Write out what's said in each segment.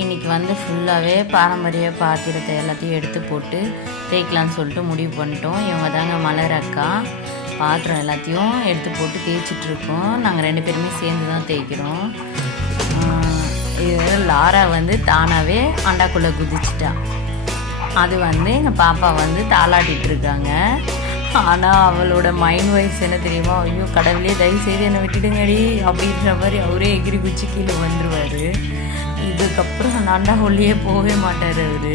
இன்றைக்கி வந்து ஃபுல்லாகவே பாரம்பரிய பாத்திரத்தை எல்லாத்தையும் எடுத்து போட்டு தேய்க்கலான்னு சொல்லிட்டு முடிவு பண்ணிட்டோம். இவங்க தாங்க மலர் அக்கா. பாத்திரம் எல்லாத்தையும் எடுத்து போட்டு தேய்ச்சிட்ருக்கோம். நாங்கள் 2 பேருமே சேர்ந்து தான் தேய்க்கிறோம். இது லாரா வந்து தானாகவே அண்டாக்குள்ளே குதிச்சிட்டா. அது வந்து எங்கள் பாப்பா வந்து தாளாட்டிகிட்டு இருக்காங்க. ஆனால் அவளோட மைண்ட் வைஸ் என்ன தெரியுமா, ஐயோ கடவுளே தயவு செய்து என்னை விட்டுடுங்கடி அப்படின்ற மாதிரி அவரே எகிரி குச்சி கீழே வந்துடுவார். இதுக்கப்புறம் அண்டா உள்ளே போகவே மாட்டார் அவர்.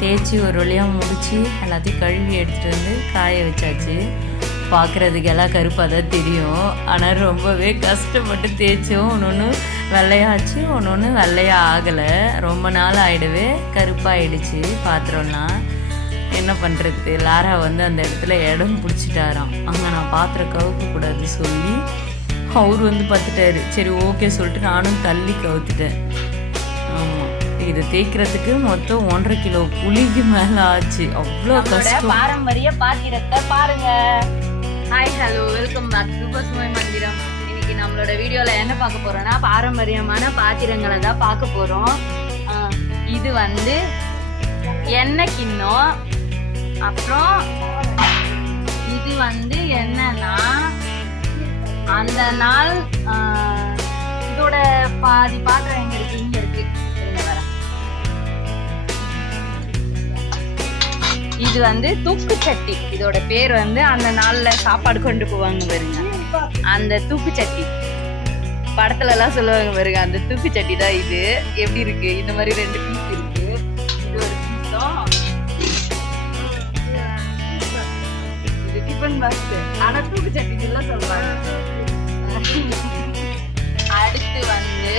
தேய்ச்சி ஒரு வழியாக முடித்து எல்லாத்தையும் கழுவி எடுத்துகிட்டு வந்து காய வச்சாச்சு. பார்க்குறதுக்கு எல்லாம் கருப்பாக தான் தெரியும். ஆனால் ரொம்பவே கஷ்டப்பட்டு தேய்ச்சோம். ஒன்று வெள்ளையாச்சு, ஒன்று வெள்ளையாக ஆகலை. ரொம்ப நாள் ஆகிடவே கருப்பாகிடுச்சு பாத்திரம்லாம். என்ன பண்ணுறது, லாரா வந்து அந்த இடத்துல இடம் பிடிச்சிட்டாராம். அங்கே நான் பாத்திரம் கவுக்கக்கூடாது சொல்லி அவர் வந்து பார்த்துட்டாரு. சரி ஓகே சொல்லிட்டு நானும் தள்ளி கவுத்துட்டேன். ஆமாம், இதை தேய்க்கிறதுக்கு மொத்தம் 1.5 கிலோ புளிக்கு மேலே ஆச்சு. அவ்வளோ கஷ்டம். பாரம்பரிய பாத்திரத்தை பாருங்க. Hi hello, welcome back to பசுமை மந்திரம். இன்னைக்கு நம்மளோட வீடியோவில் என்ன பார்க்க போறோம்னா பாரம்பரியமான பாத்திரங்களை தான் பார்க்க போகிறோம். இது வந்து எண்ணெய் கிண்ணம். அப்புறம் இது வந்து என்னன்னா அந்த நாள் இதோட பாதி பாத்திரம் எங்க இருக்கு, இங்க இருக்கு. இது வந்து தூக்கு சட்டி. இதோட பேர் வந்து அந்த நாள்ல சாப்பாடு கொண்டு போவாங்க பாருங்க, அந்த தூக்கு சட்டி. படத்துல எல்லாம் சொல்லுவாங்க பாருங்க, அந்த தூக்கு சட்டி தான் இது. எப்படி இருக்கு, இந்த மாதிரி 2 பீஸ் இருக்கு. இது ஒரு பீஸும், இது டிஃபன் பாக்ஸ். ஆனா தூக்கு சட்டி எல்லாம் சொல்றாங்க. அடுத்து வந்து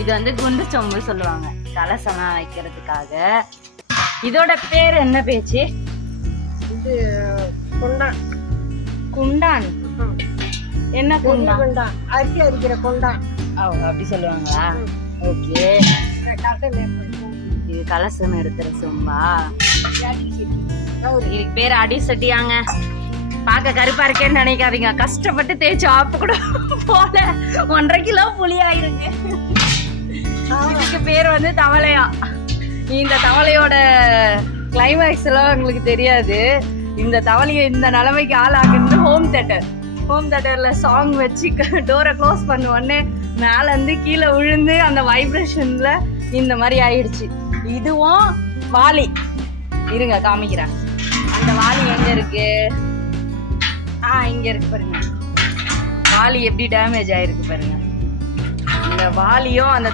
இது வந்து குண்டு சொம்பு சொல்லுவாங்க, கலசம்லாம் வைக்கிறதுக்காக. இதோட பேர் என்ன பேச்சு? இது குண்டான். குண்டான். என்ன குண்டான்? குண்டான், அரிசி அரிக்கிற குண்டான். அப்படி சொல்லுவாங்களா? ஓகே. இது கலசம் எடுத்துற சொம்பா. இதுக்கு பேர் அடி சட்டியாங்க. பார்க்க கருப்பா இருக்கேன்னு நினைக்காதீங்க, கஷ்டப்பட்டு தேய்ச்சி ஆப்பு கூட போல 1.5 கிலோ புளி ஆயிருங்க. இதுக்கு பேர் வந்து தவளையா. இந்த தவளையோட கிளைமேக்ஸ் எல்லாம் உங்களுக்கு தெரியாது. இந்த தவளையை இந்த நிலைமைக்கு ஆளாக்குறது ஹோம் தேட்டர். ஹோம் தேட்டர்ல சாங் வச்சு டோரை க்ளோஸ் பண்ண உடனே மேல இருந்து கீழே விழுந்து அந்த வைப்ரேஷன்ல இந்த மாதிரி ஆயிடுச்சு. இதுவும் வாலி. இருங்க காமிக்கிறேன். அந்த வாலி எங்க இருக்கு? இங்க இருக்கு பாருங்க. வாலி எப்படி டேமேஜ் ஆயிருக்கு பாருங்க. இந்த வாலியும் அந்த